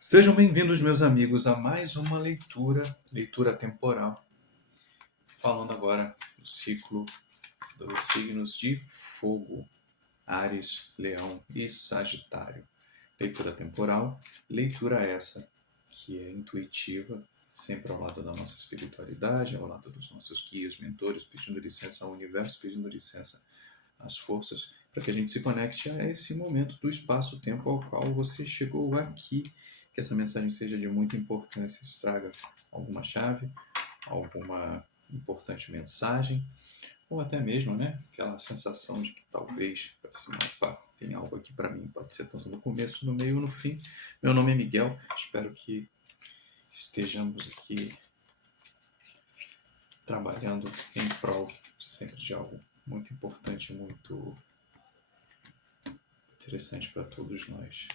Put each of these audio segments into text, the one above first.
Sejam bem-vindos, meus amigos, a mais uma leitura temporal. Falando agora do ciclo dos signos de fogo, Áries, Leão e Sagitário. Leitura temporal, leitura essa que é intuitiva, sempre ao lado da nossa espiritualidade, ao lado dos nossos guias, mentores, pedindo licença ao universo, pedindo licença às forças, para que a gente se conecte a esse momento do espaço-tempo ao qual você chegou aqui. Que essa mensagem seja de muita importância, traga alguma chave, alguma importante mensagem, ou até mesmo, né, aquela sensação de que talvez, assim, opa, tem algo aqui para mim, pode ser tanto no começo, no meio ou no fim. Meu nome é Miguel, espero que estejamos aqui trabalhando em prol sempre de algo muito importante, muito interessante para todos nós.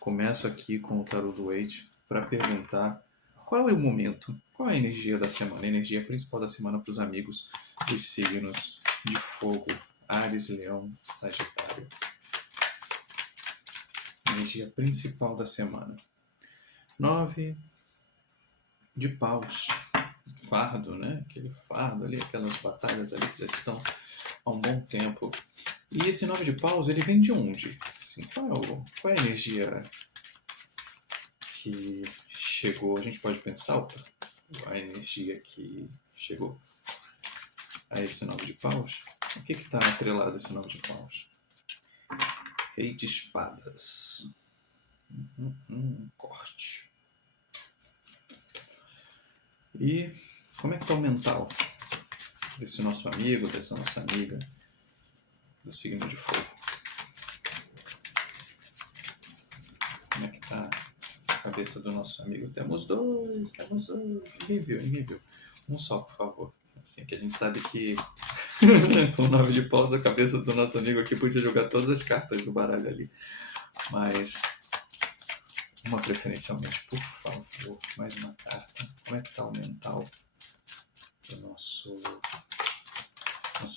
Começo aqui com o Tarot do Waite para perguntar qual é o momento, qual é a energia da semana, a energia principal da semana para os amigos dos signos de fogo, Áries, Leão, Sagitário. Energia principal da semana. 9 de paus. Fardo, né? Aquele fardo ali, aquelas batalhas ali que já estão há um bom tempo. E esse 9 de paus, ele vem de onde? Assim, qual é a energia que chegou? A gente pode pensar, opa, a energia que chegou a esse 9 de paus? O que está atrelado a esse 9 de paus? Rei de espadas. Corte. E como é que está o mental desse nosso amigo, dessa nossa amiga do signo de fogo? Como é que está a cabeça do nosso amigo? Temos dois. Ninguém viu. Um só, por favor. Assim que a gente sabe que com o 9 de paus a cabeça do nosso amigo aqui podia jogar todas as cartas do baralho ali. Mas uma preferencialmente, por favor, mais uma carta. Como é que está o mental do nosso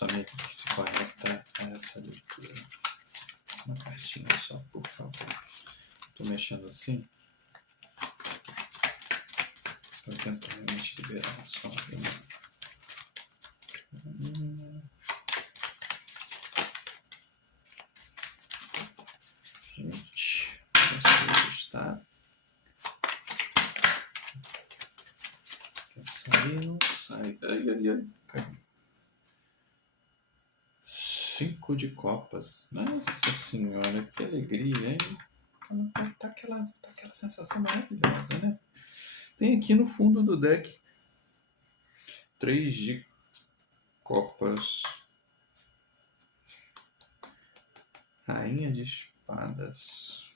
amigo que se conecta a essa leitura? Uma cartinha só, por favor. Estou mexendo assim. Eu tento realmente liberar só uma. Gente, você está. Quer sair? Não sai. Ai. 5 de copas. Nossa senhora, que alegria, hein? Tá aquela sensação maravilhosa, né? Tem aqui no fundo do deck 3 de copas. Rainha de espadas.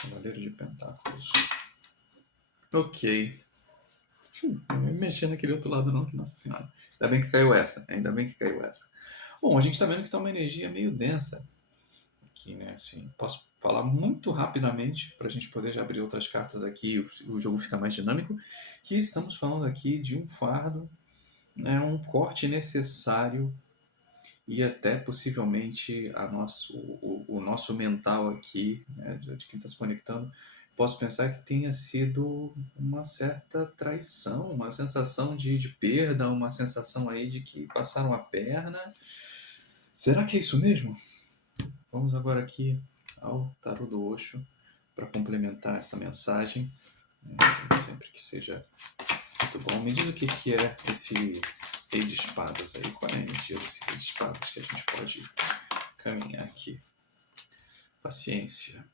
Cavaleiro de pentáculos. Ok. Não me mexer naquele outro lado não, que nossa senhora. Ainda bem que caiu essa. Bom, a gente tá vendo que tá uma energia meio densa aqui, né? Assim, posso falar muito rapidamente para a gente poder já abrir outras cartas aqui e o jogo ficar mais dinâmico. Que estamos falando aqui de um fardo, né? Um corte necessário e até possivelmente o nosso mental aqui, né? De quem está se conectando, posso pensar que tenha sido uma certa traição, uma sensação de perda, uma sensação aí de que passaram a perna. Será que é isso mesmo? Vamos agora aqui ao Tarot do Osho para complementar essa mensagem. Sempre que seja muito bom. Me diz o que é esse Rei de Espadas aí. Qual é a energia desse Rei de Espadas que a gente pode caminhar aqui? Paciência.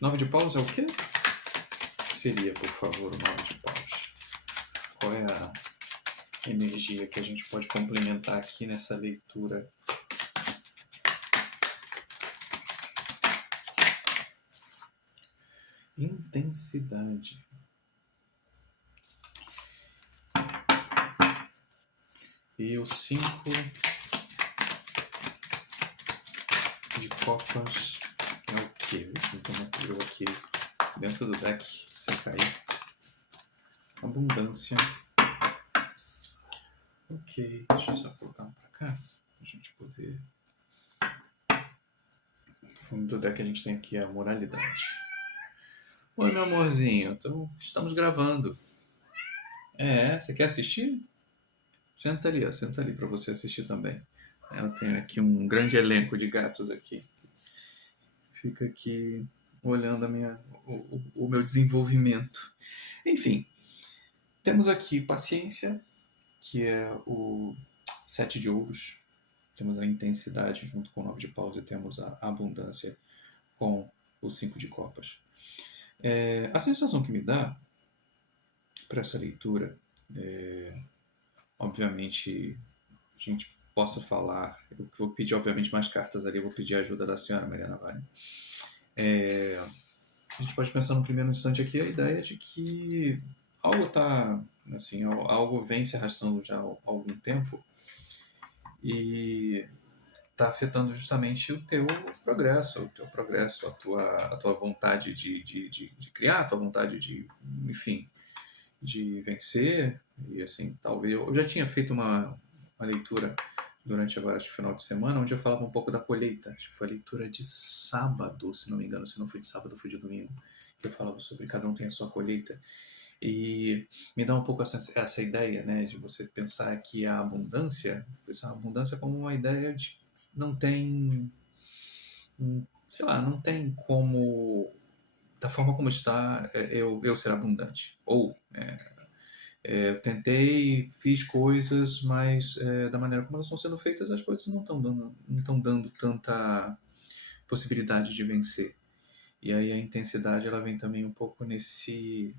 9 de paus é o quê? O que seria, por favor, o 9 de paus? Qual é a energia que a gente pode complementar aqui nessa leitura? Intensidade. E o 5 de copas é o quê? Então eu aqui dentro do deck, sem cair. Abundância. Ok, deixa eu só colocar um pra cá, pra gente poder fundo do deck a gente tem aqui a moralidade. Oi, meu amorzinho, então, estamos gravando. Você quer assistir? Senta ali, ó, senta ali para você assistir também. Eu tenho aqui um grande elenco de gatos aqui. Fica aqui olhando o meu desenvolvimento. Enfim, temos aqui paciência, que é o 7 de ouros. Temos a intensidade junto com o 9 de paus e temos a abundância com o 5 de copas. A sensação que me dá para essa leitura, obviamente, a gente possa falar, eu vou pedir obviamente mais cartas ali, eu vou pedir a ajuda da senhora Mariana Vale. A gente pode pensar no primeiro instante aqui a ideia de que algo tá, assim, algo vem se arrastando já há algum tempo e está afetando justamente o teu progresso, a tua vontade de criar, a tua vontade de, enfim, de vencer. E assim, talvez eu já tinha feito uma leitura durante agora este final de semana, onde eu falava um pouco da colheita. Acho que foi a leitura de sábado, se não me engano, se não foi de sábado, foi de domingo, que eu falava sobre cada um tem a sua colheita. E me dá um pouco essa ideia, né, de você pensar que a abundância como uma ideia de não tem, sei lá, não tem como, da forma como está, eu ser abundante. Ou eu tentei, fiz coisas, mas da maneira como elas estão sendo feitas, as coisas não estão dando tanta possibilidade de vencer. E aí a intensidade ela vem também um pouco nesse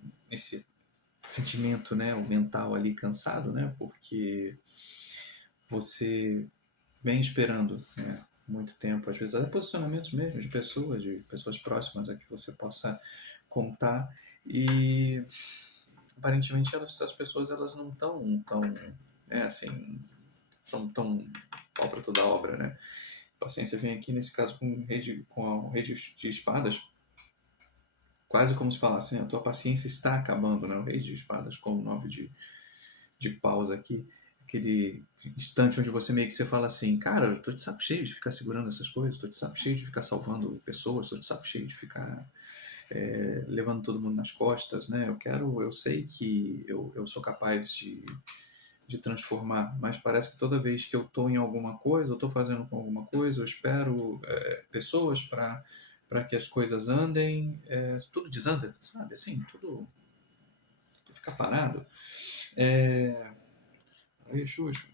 sentimento, né, o mental ali cansado, né, porque você vem esperando, né, muito tempo, às vezes até posicionamentos mesmo de pessoas próximas a que você possa contar e aparentemente essas pessoas elas não estão tão, assim, são tão pau para toda obra, né? A paciência vem aqui nesse caso com a rei de espadas, quase como se falasse, né? A tua paciência está acabando, né? O rei de espadas com o 9 de paus aqui, aquele instante onde você meio que você fala assim, cara, eu tô de saco cheio de ficar segurando essas coisas, tô de saco cheio de ficar salvando pessoas, tô de saco cheio de ficar levando todo mundo nas costas, né? Eu sei que eu sou capaz de transformar, mas parece que toda vez que eu estou em alguma coisa, eu estou fazendo com alguma coisa, eu espero pessoas para que as coisas andem, tudo desanda, sabe? Assim, tudo fica parado. Aí, Xuxa.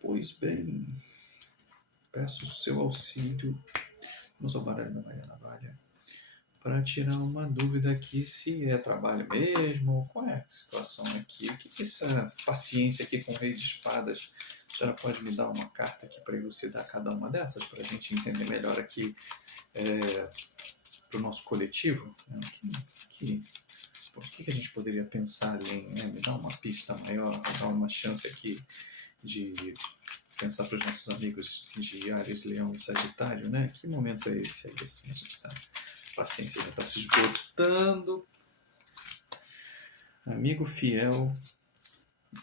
Pois bem, peço seu auxílio no seu baralho da Maria Navalha para tirar uma dúvida aqui se é trabalho mesmo, qual é a situação aqui, o que essa paciência aqui com o rei de espadas, a senhora pode me dar uma carta aqui para elucidar cada uma dessas, para a gente entender melhor aqui para o nosso coletivo, né? Por que a gente poderia pensar além, né? Me dá uma pista maior, dar uma chance aqui de pensar para os nossos amigos de Áries, Leão e Sagitário, né? Que momento é esse aí, assim, a gente está... A paciência já está se esgotando. Amigo fiel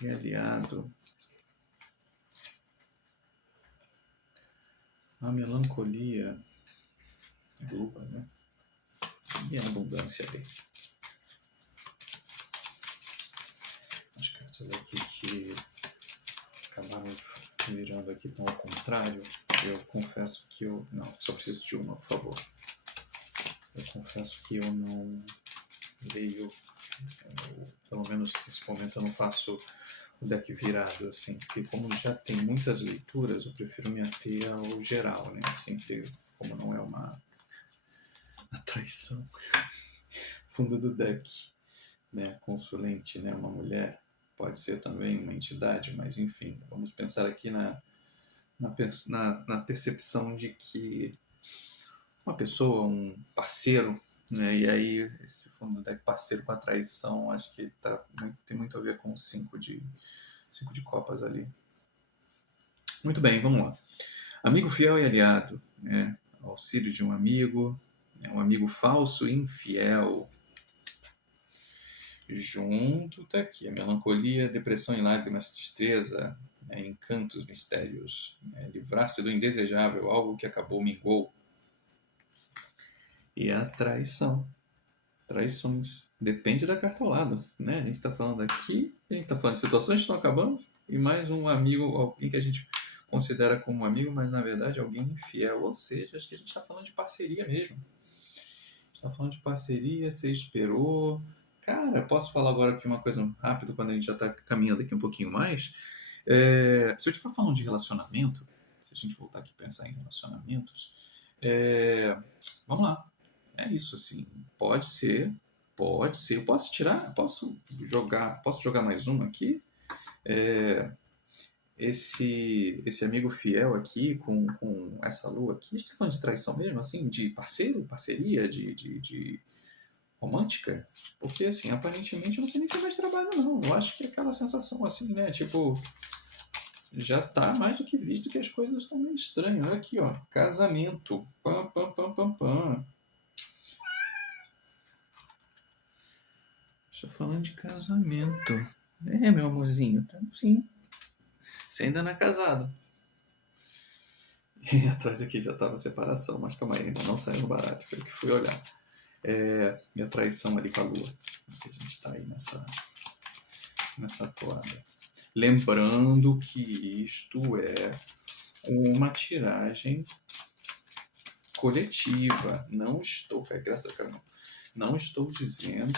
e aliado. A melancolia. Lupa, né? E a abundância ali. As cartas aqui que acabaram virando aqui estão ao contrário. Eu confesso que eu... Não, só preciso de uma, por favor. Eu confesso que eu não leio, pelo menos nesse momento eu não faço o deck virado, assim, porque como já tem muitas leituras, eu prefiro me ater ao geral, né, assim, que como não é uma traição, fundo do deck, né, consulente, né, uma mulher, pode ser também uma entidade, mas enfim, vamos pensar aqui na percepção de que uma pessoa, um parceiro, né? E aí esse fundo do deck parceiro com a traição, acho que tem muito a ver com o 5 de copas ali. Muito bem, vamos lá. Amigo fiel e aliado, né? Auxílio de um amigo falso e infiel. Junto tá aqui a melancolia, depressão e lágrimas, tristeza, encantos, mistérios, livrar-se do indesejável, algo que acabou, mingou. E a traição. Traições. Depende da carta ao lado, né? A gente está falando aqui, a gente está falando de situações que estão acabando e mais um amigo, alguém que a gente considera como um amigo, mas na verdade alguém infiel. Ou seja, acho que a gente está falando de parceria mesmo. A gente está falando de parceria, você esperou. Cara, posso falar agora aqui uma coisa rápido quando a gente já está caminhando aqui um pouquinho mais? Se eu estiver falando de relacionamento, se a gente voltar aqui e pensar em relacionamentos, vamos lá. É isso, assim. Pode ser. Eu posso tirar, posso jogar mais uma aqui. Esse amigo fiel aqui com essa lua aqui, a gente tá falando de traição mesmo, assim, de parceiro, parceria, de romântica? Porque, assim, aparentemente eu não sei nem se é mais trabalho, não. Eu acho que é aquela sensação assim, né? Tipo, já tá mais do que visto que as coisas estão meio estranhas. Olha aqui, ó. Casamento. Pam, pam, pam, pam, pam. Estou falando de casamento. Meu amorzinho, tá? Sim. Você ainda não é casado. E atrás aqui já tava a separação, mas calma aí, ainda não saiu no baralho, foi o que fui olhar. E a traição ali com a lua. Que a gente tá aí nessa toada. Lembrando que isto é uma tiragem coletiva. Não estou, graças a Deus, não estou dizendo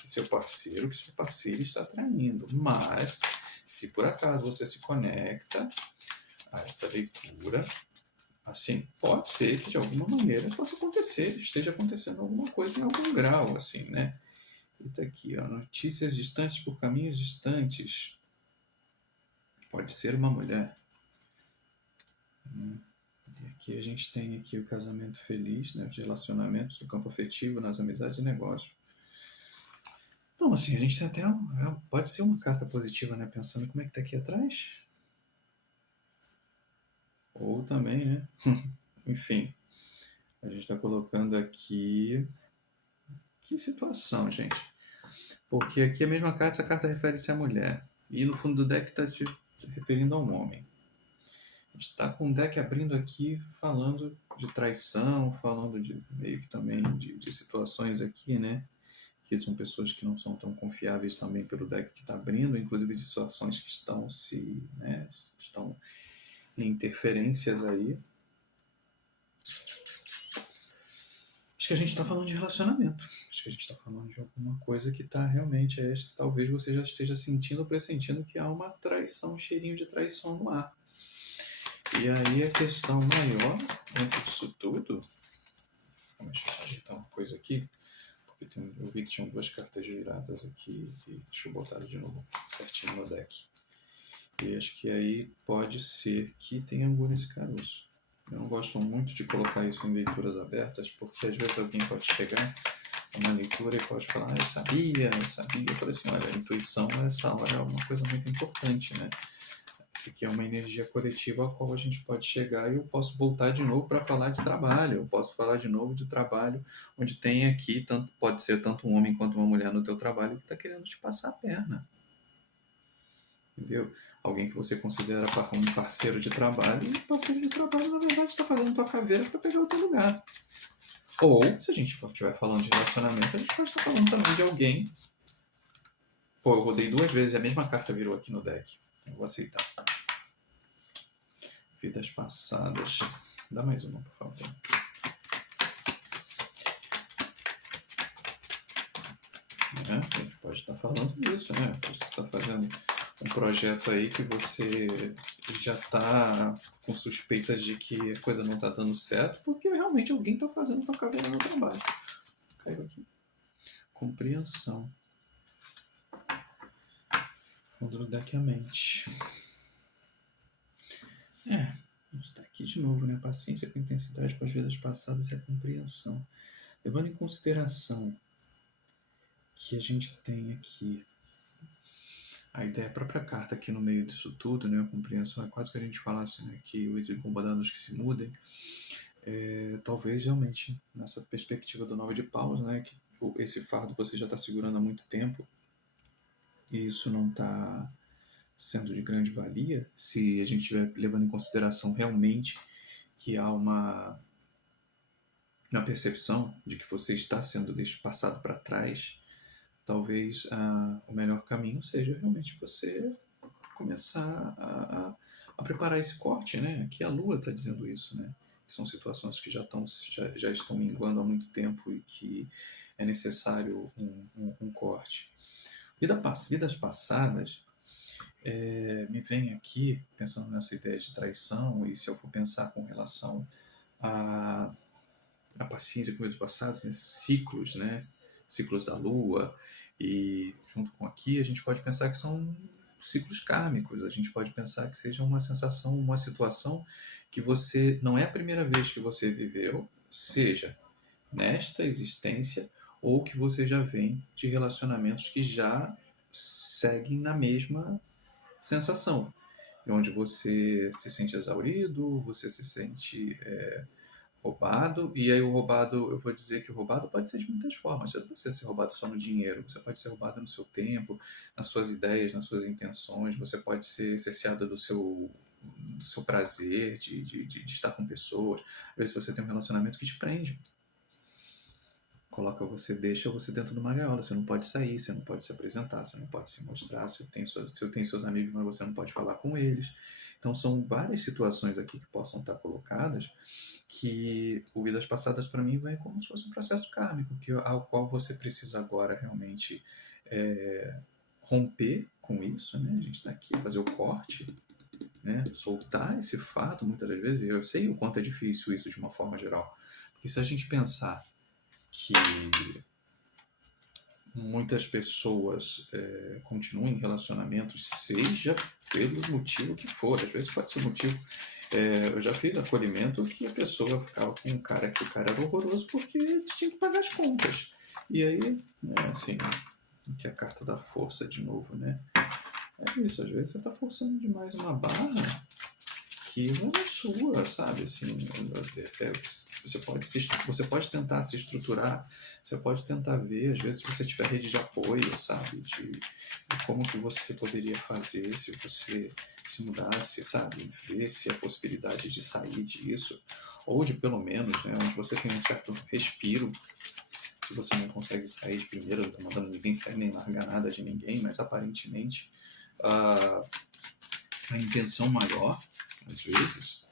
que seu parceiro está traindo, mas se por acaso você se conecta a essa leitura, assim, pode ser que de alguma maneira possa acontecer, esteja acontecendo alguma coisa em algum grau, assim, né? E tá aqui, ó, notícias distantes por caminhos distantes. Pode ser uma mulher. E aqui a gente tem aqui o casamento feliz, né, os relacionamentos no campo afetivo, nas amizades e negócios. Então, assim, a gente tem até pode ser uma carta positiva, né, pensando como é que tá aqui atrás. Ou também, né? Enfim, a gente está colocando aqui. Que situação, gente. Porque aqui a mesma carta, essa carta refere-se à mulher. E no fundo do deck está se referindo a um homem. A gente está com o deck abrindo aqui, falando de traição, falando de meio que também de situações aqui, né? Que são pessoas que não são tão confiáveis também pelo deck que está abrindo, inclusive de situações que estão em interferências aí. Acho que a gente está falando de relacionamento. Acho que a gente está falando de alguma coisa que está realmente. Acho que talvez você já esteja sentindo ou pressentindo que há uma traição, um cheirinho de traição no ar. E aí a questão maior dentro disso tudo. Deixa eu ajeitar uma coisa aqui. Porque eu vi que tinham duas cartas giradas aqui. E deixa eu botar de novo certinho no deck. E acho que aí pode ser que tenha angu nesse caroço. Eu não gosto muito de colocar isso em leituras abertas, porque às vezes alguém pode chegar na leitura e pode falar, eu sabia. Eu falei assim, olha, a intuição nessa hora é uma coisa muito importante, né? Isso aqui é uma energia coletiva a qual a gente pode chegar e eu posso voltar de novo para falar de trabalho. Eu posso falar de novo de trabalho, onde tem aqui, pode ser tanto um homem quanto uma mulher no teu trabalho que está querendo te passar a perna. Entendeu? Alguém que você considera um parceiro de trabalho, e o parceiro de trabalho, na verdade, está fazendo tua caveira para pegar o teu lugar. Ou, se a gente estiver falando de relacionamento, a gente pode estar falando também de alguém. Pô, eu rodei 2 vezes e a mesma carta virou aqui no deck. Eu vou aceitar. Vidas passadas. Dá mais uma, por favor. A gente pode estar falando disso, né? Você está fazendo um projeto aí que você já está com suspeitas de que a coisa não está dando certo, porque realmente alguém está fazendo tua caveira no trabalho. Caiu aqui. Compreensão. Fundo do deck é a mente. A gente está aqui de novo, né? Paciência com intensidade para as vidas passadas e a compreensão. Levando em consideração que a gente tem aqui a ideia, a própria carta aqui no meio disso tudo, né? A compreensão é quase que a gente falasse, né, que os incomodados que se mudem. Talvez realmente nessa perspectiva do 9 de paus, né, que esse fardo você já está segurando há muito tempo e isso não está sendo de grande valia, se a gente estiver levando em consideração realmente que há uma percepção de que você está sendo passado para trás, talvez o melhor caminho seja realmente você começar a preparar esse corte, né? Aqui a Lua está dizendo isso, né? Que são situações que já estão minguando há muito tempo e que é necessário um corte. Vidas passadas, me vem aqui, pensando nessa ideia de traição, e se eu for pensar com relação a paciência com vidas passadas, nesses ciclos, né? Ciclos da Lua, e junto com aqui a gente pode pensar que são ciclos kármicos, a gente pode pensar que seja uma sensação, uma situação que você, não é a primeira vez que você viveu, seja nesta existência, ou que você já vem de relacionamentos que já seguem na mesma sensação, onde você se sente exaurido, você se sente roubado, e aí o roubado, eu vou dizer que o roubado pode ser de muitas formas. Você não precisa ser roubado só no dinheiro, você pode ser roubado no seu tempo, nas suas ideias, nas suas intenções, você pode ser cerceado do seu prazer de estar com pessoas. Às vezes você tem um relacionamento que te prende, deixa você dentro de uma gaiola, você não pode sair, você não pode se apresentar, você não pode se mostrar, você tem seus amigos, mas você não pode falar com eles. Então são várias situações aqui que possam estar colocadas que o Vidas Passadas para mim vai como se fosse um processo kármico, ao qual você precisa agora realmente romper com isso, né? A gente está aqui fazer o corte, né? Soltar esse fato, muitas das vezes, eu sei o quanto é difícil isso de uma forma geral, porque se a gente pensar que muitas pessoas continuam em relacionamentos, seja pelo motivo que for, às vezes pode ser motivo. Eu já fiz acolhimento que a pessoa ficava com um cara que o cara era horroroso porque tinha que pagar as contas. E aí, assim, que é a carta da força de novo, né? É isso, às vezes você está forçando demais uma barra que não é sua, sabe? Assim, você pode tentar se estruturar, você pode tentar ver, às vezes, se você tiver rede de apoio, sabe? De como que você poderia fazer se você se mudasse, sabe? Ver se a possibilidade de sair disso, ou de pelo menos, né, onde você tem um certo respiro. Se você não consegue sair de primeiro, não estou mandando ninguém sair nem largar nada de ninguém, mas aparentemente a intenção maior, às vezes,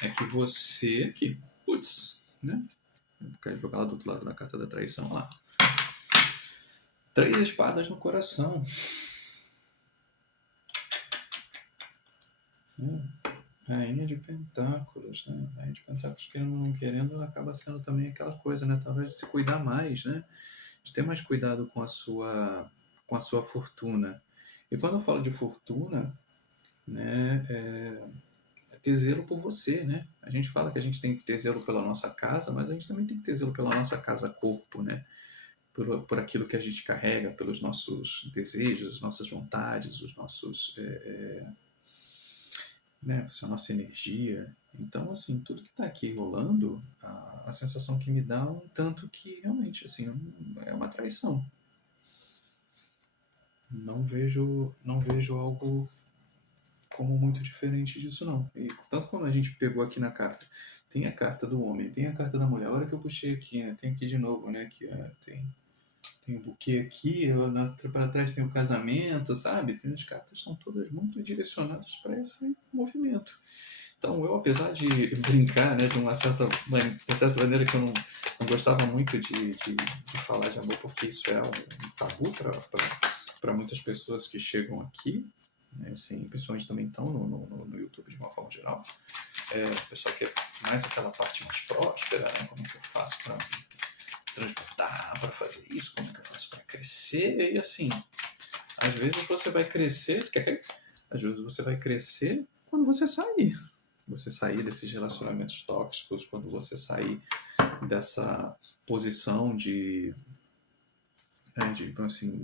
é que você aqui, putz, né? Vou jogar lá do outro lado na carta da traição lá. 3 espadas no coração. Rainha de Pentáculos, né? Rainha de Pentáculos, querendo ou não querendo, acaba sendo também aquela coisa, né? Talvez de se cuidar mais, né? De ter mais cuidado com a sua fortuna. E quando eu falo de fortuna, né? Ter zelo por você, né? A gente fala que a gente tem que ter zelo pela nossa casa, mas a gente também tem que ter zelo pela nossa casa-corpo, né? Por aquilo que a gente carrega, pelos nossos desejos, as nossas vontades, os nossos, né? A nossa energia. Então, assim, tudo que está aqui rolando, a sensação que me dá é um tanto que realmente, assim, é uma traição. Não vejo algo como muito diferente disso, não. E tanto como a gente pegou aqui na carta, tem a carta do homem, tem a carta da mulher. A hora que eu puxei aqui, né, tem aqui de novo, né, que tem um buquê aqui, para trás tem o casamento, sabe? Tem as cartas, são todas muito direcionadas para esse movimento. Então, eu, apesar de brincar, né, de uma certa maneira que eu não gostava muito de falar de amor, porque isso é um tabu para muitas pessoas que chegam aqui, né, assim, principalmente também estão no YouTube de uma forma geral. O pessoal quer mais aquela parte mais próspera, né, como que eu faço para transbordar, para fazer isso, como que eu faço para crescer, e assim, às vezes você vai crescer, às vezes você vai crescer quando você sair desses relacionamentos tóxicos, quando você sair dessa posição de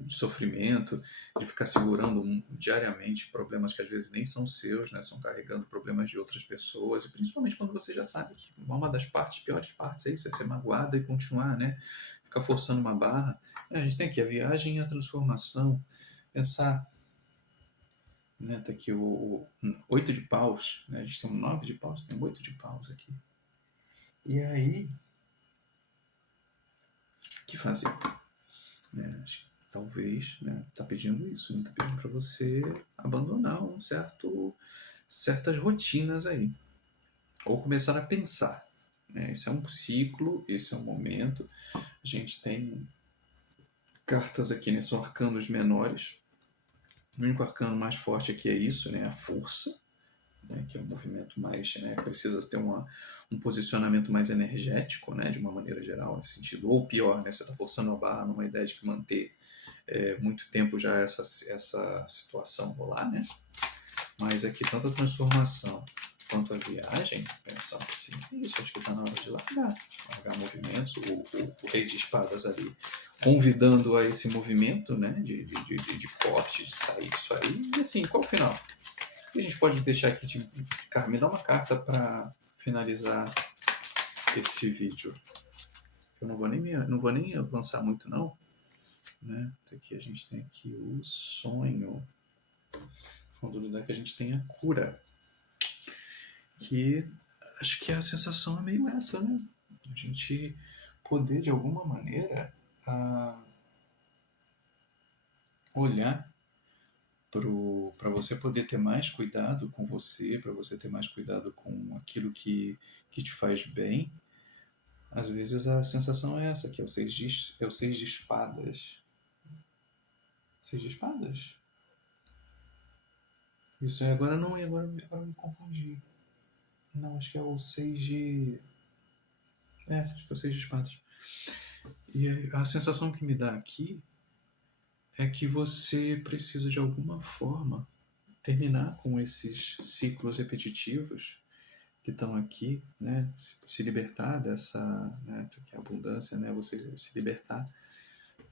sofrimento, de ficar segurando diariamente problemas que às vezes nem são seus, né? São carregando problemas de outras pessoas, e principalmente quando você já sabe que uma das piores partes é isso, é ser magoada e continuar, né? Ficar forçando uma barra. A gente tem aqui a viagem e a transformação, pensar né? Tá aqui o 8 de paus, né? A gente tem um 9 de paus, tem um 8 de paus aqui. E aí, o que fazer? Né? Talvez, né? Tá pedindo isso, não tá pedindo para você abandonar certas rotinas aí. Ou começar a pensar. Né? Esse é um ciclo, esse é um momento. A gente tem cartas aqui, né? São arcanos menores. O único arcano mais forte aqui é isso, né? A força. Né, que é um movimento mais, né, precisa ter um posicionamento mais energético, né, de uma maneira geral, nesse sentido. Ou pior, né, você está forçando a barra numa ideia de que manter muito tempo já essa situação rolar, né? Mas aqui tanto a transformação quanto a viagem, pensando assim, isso, acho que está na hora de largar movimentos, o rei de espadas ali convidando a esse movimento, né, de corte, de sair disso aí, e assim, qual o final? O que a gente pode deixar aqui de... Cara, me dá uma carta para finalizar esse vídeo. Eu não vou nem avançar muito não, né? Aqui a gente tem aqui o sonho. Fundo do deck a gente tem a cura. Que acho que a sensação é meio essa, né? A gente poder de alguma maneira olhar para você poder ter mais cuidado com você, para você ter mais cuidado com aquilo que te faz bem. Às vezes a sensação é essa, que é o 6 de espadas. 6 de espadas? Isso é agora não, agora me confundi. Não, acho que é o 6 de. Acho que é o 6 de espadas. E a sensação que me dá aqui é que você precisa de alguma forma terminar com esses ciclos repetitivos que estão aqui, né? Se libertar dessa, né? Que é a abundância, né? Você se libertar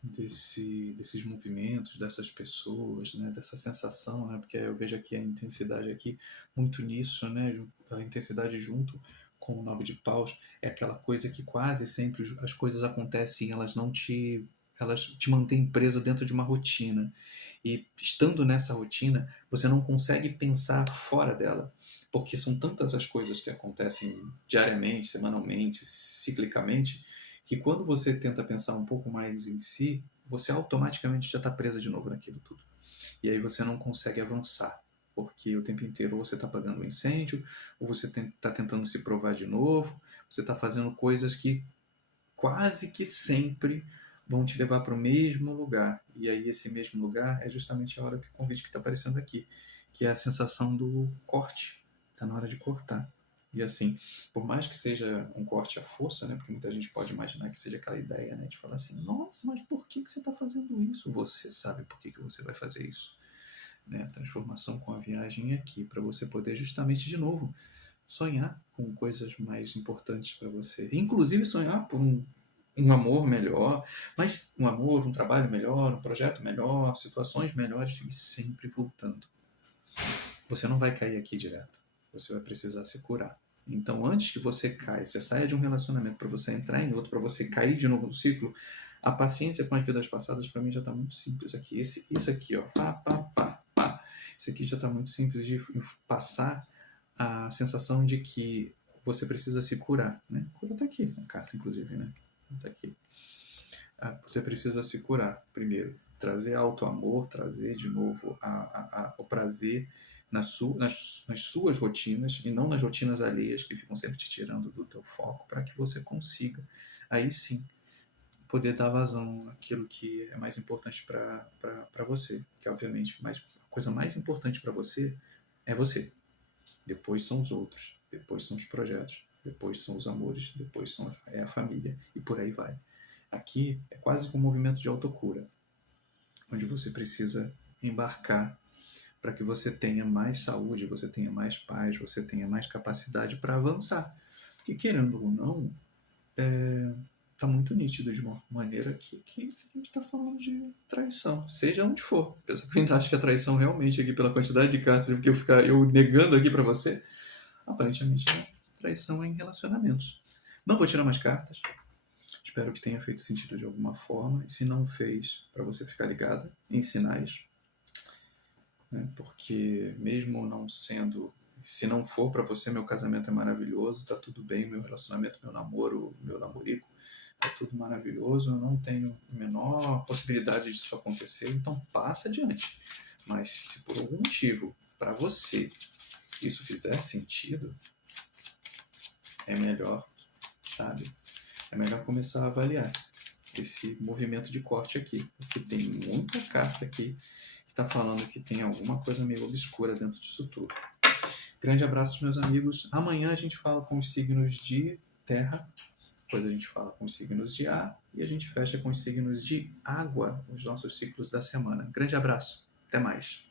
desses movimentos, dessas pessoas, né? Dessa sensação, né? Porque eu vejo aqui a intensidade aqui muito nisso, né? A intensidade junto com o 9 de paus é aquela coisa que quase sempre as coisas acontecem, elas te mantêm preso dentro de uma rotina. E estando nessa rotina, você não consegue pensar fora dela, porque são tantas as coisas que acontecem diariamente, semanalmente, ciclicamente, que quando você tenta pensar um pouco mais em si, você automaticamente já está presa de novo naquilo tudo. E aí você não consegue avançar, porque o tempo inteiro ou você está apagando um incêndio, ou você está tentando se provar de novo, você está fazendo coisas que quase que sempre vão te levar para o mesmo lugar. E aí esse mesmo lugar é justamente a hora que o convite que está aparecendo aqui, que é a sensação do corte. Está na hora de cortar. E assim, por mais que seja um corte à força, né? Porque muita gente pode imaginar que seja aquela ideia, né? De falar assim, nossa, mas por que você está fazendo isso? Você sabe por que você vai fazer isso. Né? A transformação com a viagem é aqui, para você poder justamente, de novo, sonhar com coisas mais importantes para você. Inclusive sonhar por um amor melhor, mas um amor, um trabalho melhor, um projeto melhor, situações melhores e sempre voltando. Você não vai cair aqui direto. Você vai precisar se curar. Então, antes que você caia, você saia de um relacionamento para você entrar em outro, para você cair de novo no ciclo, a paciência com as vidas passadas para mim já está muito simples aqui. Isso aqui, ó, pá, pá, pá, pá. Isso aqui já está muito simples de passar a sensação de que você precisa se curar, né? Cura está aqui, a carta inclusive, né? Tá aqui. Você precisa se curar primeiro, trazer auto-amor, trazer de novo o prazer nas suas rotinas e não nas rotinas alheias que ficam sempre te tirando do teu foco, para que você consiga, aí sim, poder dar vazão àquilo que é mais importante para você, que obviamente a coisa mais importante para você é você. Depois são os outros, depois são os projetos, depois são os amores, depois é a família e por aí vai. Aqui é quase como um movimento de autocura, onde você precisa embarcar para que você tenha mais saúde, você tenha mais paz, você tenha mais capacidade para avançar. Porque, querendo ou não, está muito nítido de uma maneira que a gente está falando de traição, seja onde for. Apesar que eu ainda acho que a traição realmente, aqui pela quantidade de cartas, porque eu negando aqui para você, aparentemente é traição em relacionamentos. Não vou tirar mais cartas. Espero que tenha feito sentido de alguma forma. E se não fez, para você ficar ligada em sinais. né? Porque mesmo não sendo, se não for para você, meu casamento é maravilhoso, tá tudo bem, meu relacionamento, meu namoro, meu namorico, tá tudo maravilhoso, eu não tenho a menor possibilidade disso acontecer, então passa adiante. Mas se por algum motivo, para você, isso fizer sentido, é melhor, sabe? É melhor começar a avaliar esse movimento de corte aqui, porque tem muita carta aqui que está falando que tem alguma coisa meio obscura dentro disso tudo. Grande abraço, meus amigos. Amanhã a gente fala com os signos de terra, depois a gente fala com os signos de ar e a gente fecha com os signos de água, os nossos ciclos da semana. Grande abraço, até mais.